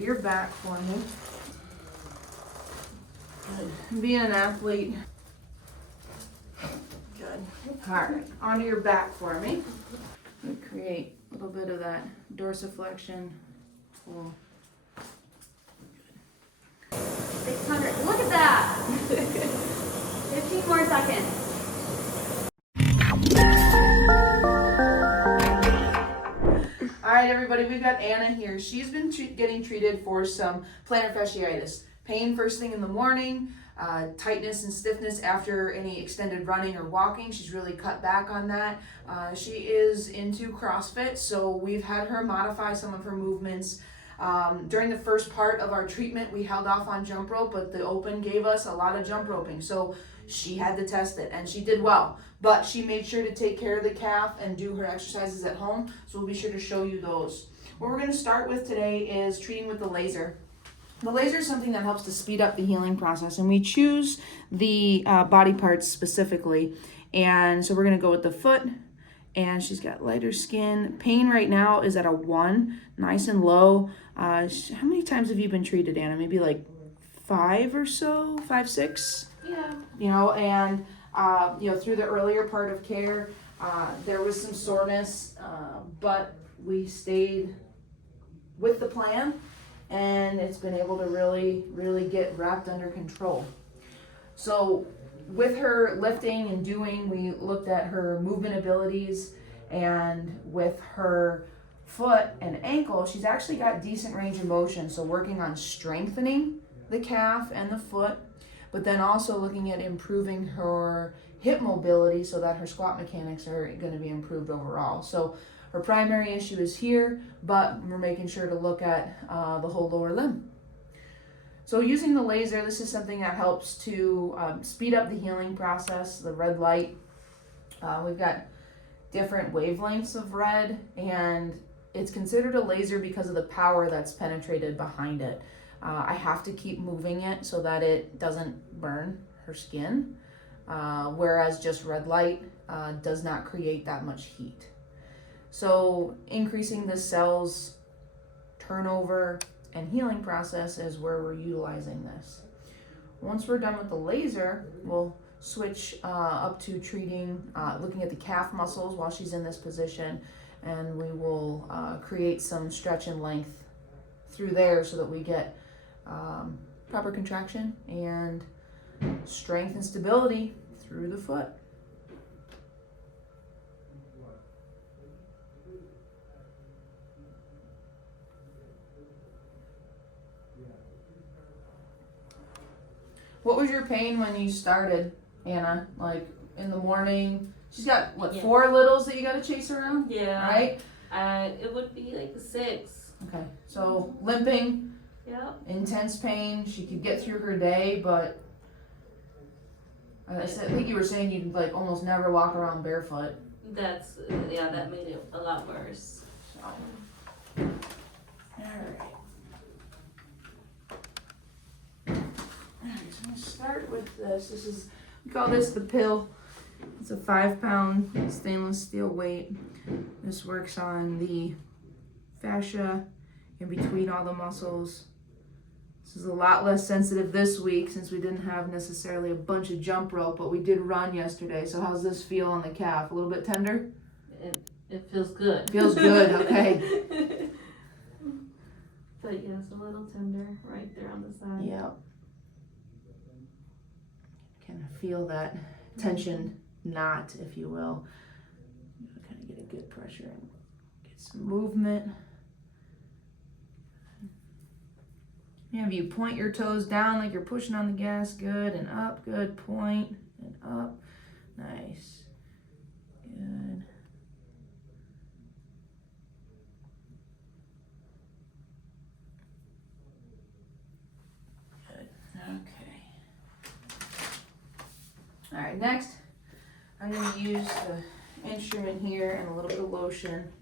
onto your back for me. Good. Being an athlete. Good. All right, onto your back for me. We create a little bit of that dorsiflexion. Cool. 600. Look at that. 15 more seconds. All right, everybody, we've got Anna here. She's been getting treated for some plantar fasciitis. Pain first thing in the morning, tightness and stiffness after any extended running or walking. She's really cut back on that. She is into CrossFit, so we've had her modify some of her movements. During the first part of our treatment, we held off on jump rope, but the open gave us a lot of jump roping. So she had to test it, and she did well. But she made sure to take care of the calf and do her exercises at home, so we'll be sure to show you those. What we're going to start with today is treating with the laser. The laser is something that helps to speed up the healing process, and we choose the body parts specifically. And so we're going to go with the foot, and she's got lighter skin. Pain right now is at a 1, nice and low. How many times have you been treated, Anna? Maybe like 5 or so, 5, 6? Yeah. You know, and through the earlier part of care, there was some soreness, but we stayed with the plan, and it's been able to really, really get wrapped under control. So with her lifting and doing, we looked at her movement abilities, and with her foot and ankle, she's actually got decent range of motion. So working on strengthening the calf and the foot, but then also looking at improving her hip mobility so that her squat mechanics are going to be improved overall. So her primary issue is here, but we're making sure to look at the whole lower limb. So using the laser, this is something that helps to speed up the healing process, the red light. We've got different wavelengths of red, and it's considered a laser because of the power that's penetrated behind it. I have to keep moving it so that it doesn't burn her skin, whereas just red light does not create that much heat. So increasing the cell's turnover and healing process is where we're utilizing this. Once we're done with the laser, we'll switch up to treating, looking at the calf muscles while she's in this position, and we will create some stretch and length through there so that we get proper contraction and strength and stability through the foot. What was your pain when you started, Anna? Like in the morning? She's got, what, 4 littles that you got to chase around? Yeah. Right? It would be like 6. Okay. So limping, Yep. intense pain. She could get through her day, but I think you were saying you'd like almost never walk around barefoot. That made it a lot worse. So, all right. So I'm gonna start with this. We call this the pill. It's a 5-pound stainless steel weight. This works on the fascia in between all the muscles. This is a lot less sensitive this week since we didn't have necessarily a bunch of jump rope, but we did run yesterday. So how's this feel on the calf? A little bit tender? It feels good. Feels good, okay. But yes, a little tender right there on the side. Yeah. Kind of feel that tension knot, if you will. Kind of get a good pressure and get some movement. Have you point your toes down like you're pushing on the gas, good, and up, good, point, and up, nice, good. Good, okay. All right, next, I'm gonna use the instrument here and a little bit of lotion.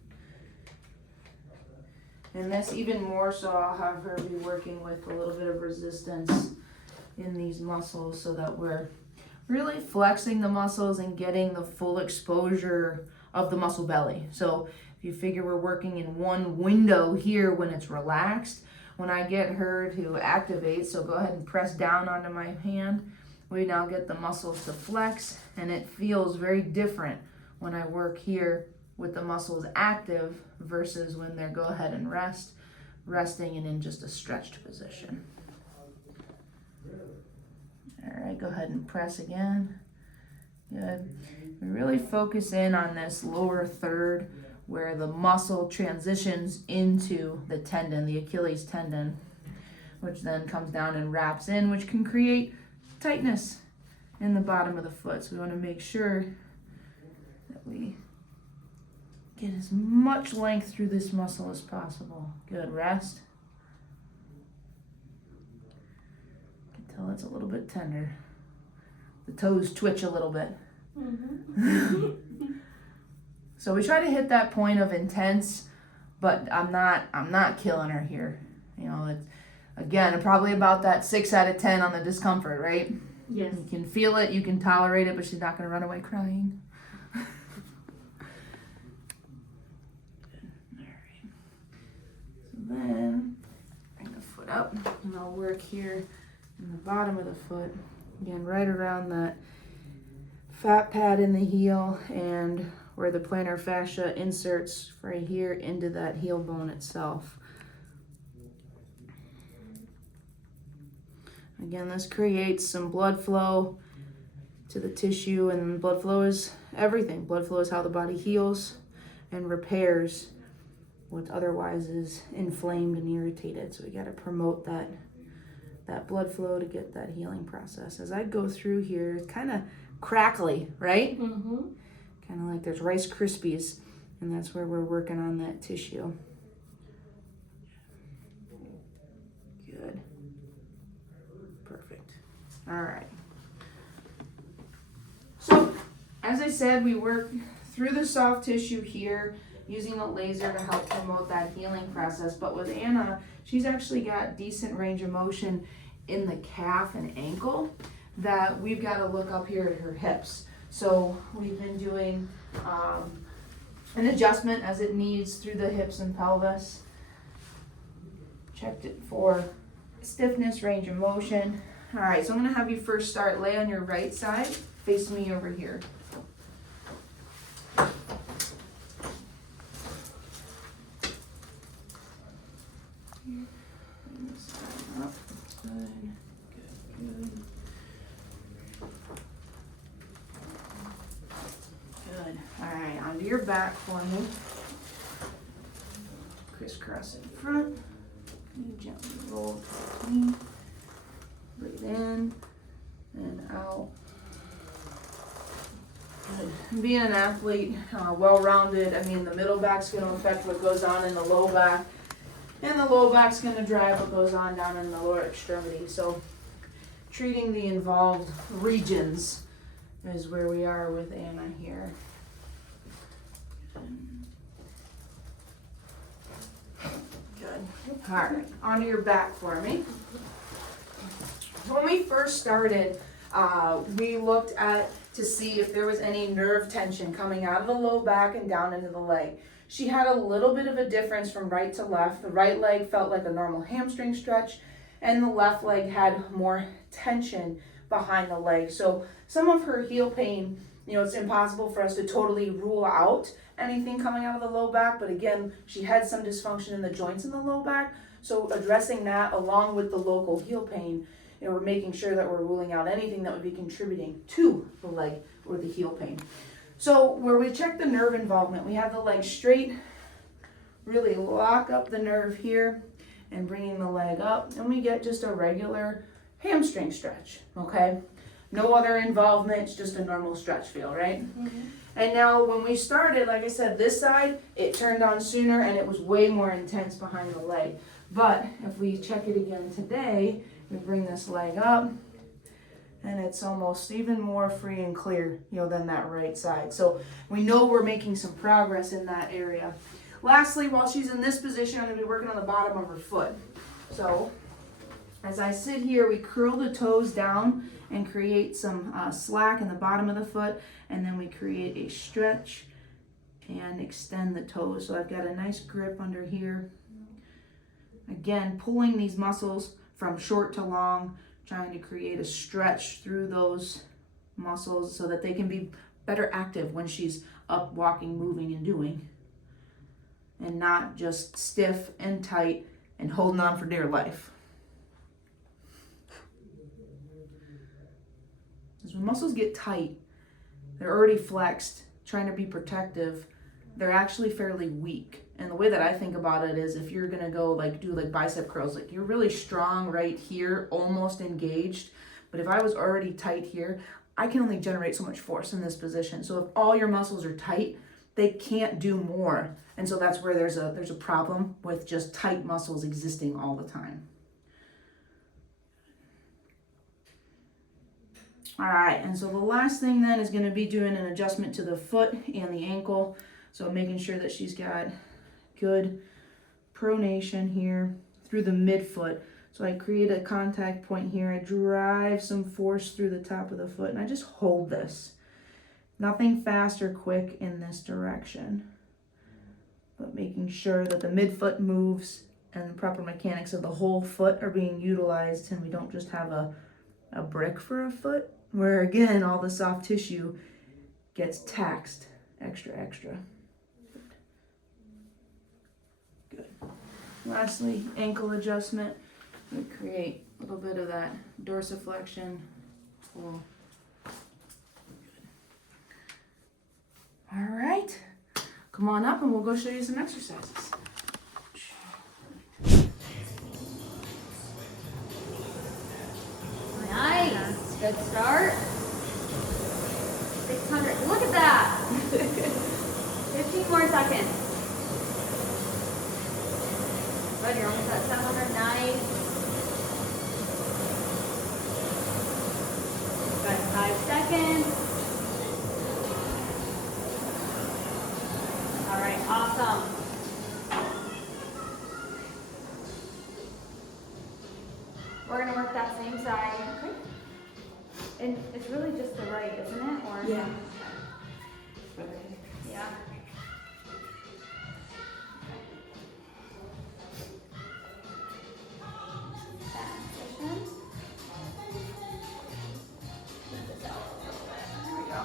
And that's even more so I'll have her be working with a little bit of resistance in these muscles so that we're really flexing the muscles and getting the full exposure of the muscle belly. So if you figure we're working in one window here when it's relaxed, when I get her to activate, so go ahead and press down onto my hand, we now get the muscles to flex, and it feels very different when I work here with the muscles active versus when they're go ahead and resting and in just a stretched position. All right, go ahead and press again. Good. We really focus in on this lower third where the muscle transitions into the tendon, the Achilles tendon, which then comes down and wraps in, which can create tightness in the bottom of the foot. So we want to make sure that we get as much length through this muscle as possible. Good, rest. You can tell it's a little bit tender. The toes twitch a little bit. Mm-hmm. So we try to hit that point of intense, but I'm not killing her here. You know, it's, again, probably about that 6 out of 10 on the discomfort, right? Yes. You can feel it, you can tolerate it, but she's not going to run away crying. All right. So then, bring the foot up, and I'll work here in the bottom of the foot. Again, right around that fat pad in the heel and where the plantar fascia inserts right here into that heel bone itself. Again, this creates some blood flow to the tissue, and blood flow is everything. Blood flow is how the body heals and repairs what otherwise is inflamed and irritated. So we got to promote that blood flow to get that healing process. As I go through here, it's kind of crackly, right? Mm-hmm. Kind of like there's Rice Krispies, and that's where we're working on that tissue. Good. Perfect. All right. So, as I said, we work through the soft tissue here using a laser to help promote that healing process. But with Anna, she's actually got decent range of motion in the calf and ankle that we've got to look up here at her hips. So we've been doing an adjustment as it needs through the hips and pelvis. Checked it for stiffness, range of motion. All right, so I'm gonna have you first start, lay on your right side, face me over here. Bring this side up. Good, good, good. Good. All right, onto your back for me. Crisscross in front. You gently roll towards me. Breathe in and out. Good. Being an athlete, well-rounded, I mean, the middle back's going to affect what goes on in the low back, and the low back's going to drive what goes on down in the lower extremity. So treating the involved regions is where we are with Anna here. Good. All right, onto your back for me. When we first started, we looked at to see if there was any nerve tension coming out of the low back and down into the leg. She had a little bit of a difference from right to left. The right leg felt like a normal hamstring stretch, and the left leg had more tension behind the leg. So some of her heel pain, you know, it's impossible for us to totally rule out anything coming out of the low back, but again, she had some dysfunction in the joints in the low back. So addressing that along with the local heel pain, you know, we're making sure that we're ruling out anything that would be contributing to the leg or the heel pain. So where we check the nerve involvement, we have the leg straight, really lock up the nerve here and bringing the leg up, and we get just a regular hamstring stretch, okay? No other involvement, it's just a normal stretch feel, right? Mm-hmm. And now when we started, like I said, this side, it turned on sooner and it was way more intense behind the leg. But if we check it again today, we bring this leg up and it's almost even more free and clear, you know, than that right side. So we know we're making some progress in that area. Lastly, while she's in this position, I'm gonna be working on the bottom of her foot. So as I sit here, we curl the toes down and create some slack in the bottom of the foot, and then we create a stretch and extend the toes. So I've got a nice grip under here. Again, pulling these muscles from short to long, trying to create a stretch through those muscles so that they can be better active when she's up, walking, moving, and doing. And not just stiff and tight and holding on for dear life. Because when muscles get tight, they're already flexed, trying to be protective, they're actually fairly weak. And the way that I think about it is if you're gonna go do bicep curls, you're really strong right here, almost engaged. But if I was already tight here, I can only generate so much force in this position. So if all your muscles are tight, they can't do more. And so that's where there's a problem with just tight muscles existing all the time. All right, and so the last thing then is gonna be doing an adjustment to the foot and the ankle. So making sure that she's got good pronation here through the midfoot. So I create a contact point here. I drive some force through the top of the foot and I just hold this. Nothing fast or quick in this direction, but making sure that the midfoot moves and the proper mechanics of the whole foot are being utilized, and we don't just have a brick for a foot where again all the soft tissue gets taxed extra. Good. Lastly, ankle adjustment. We create a little bit of that dorsiflexion. Pull. All right, come on up and we'll go show you some exercises. Nice, good start. 600, look at that. 15 more seconds. Good, you're almost at 700, nice. Good, 5 seconds. All right, awesome. We're gonna work that same side. Okay. And it's really just the right, isn't it? Or Yeah. Yeah. Back position. Move this out a little bit. There we go.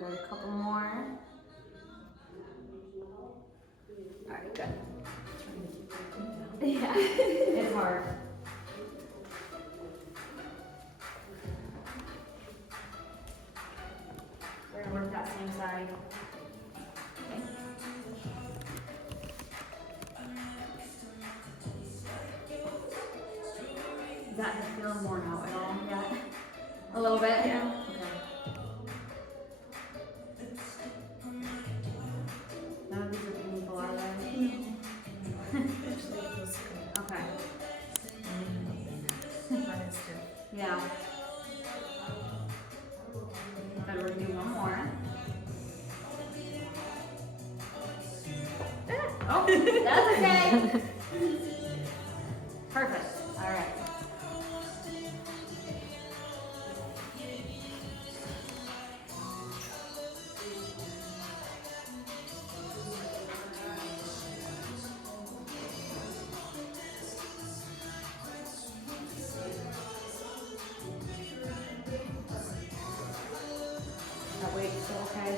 Good, a couple more. Alright, good. Yeah, it's hard. We're gonna work that same side. Okay. Does that feel worn out at all yet? A little bit? Yeah. Okay. None of these are painful, are they? Okay. Yeah. Good, we're gonna do one more. Oh, that's okay. Perfect. All right. That weight still okay?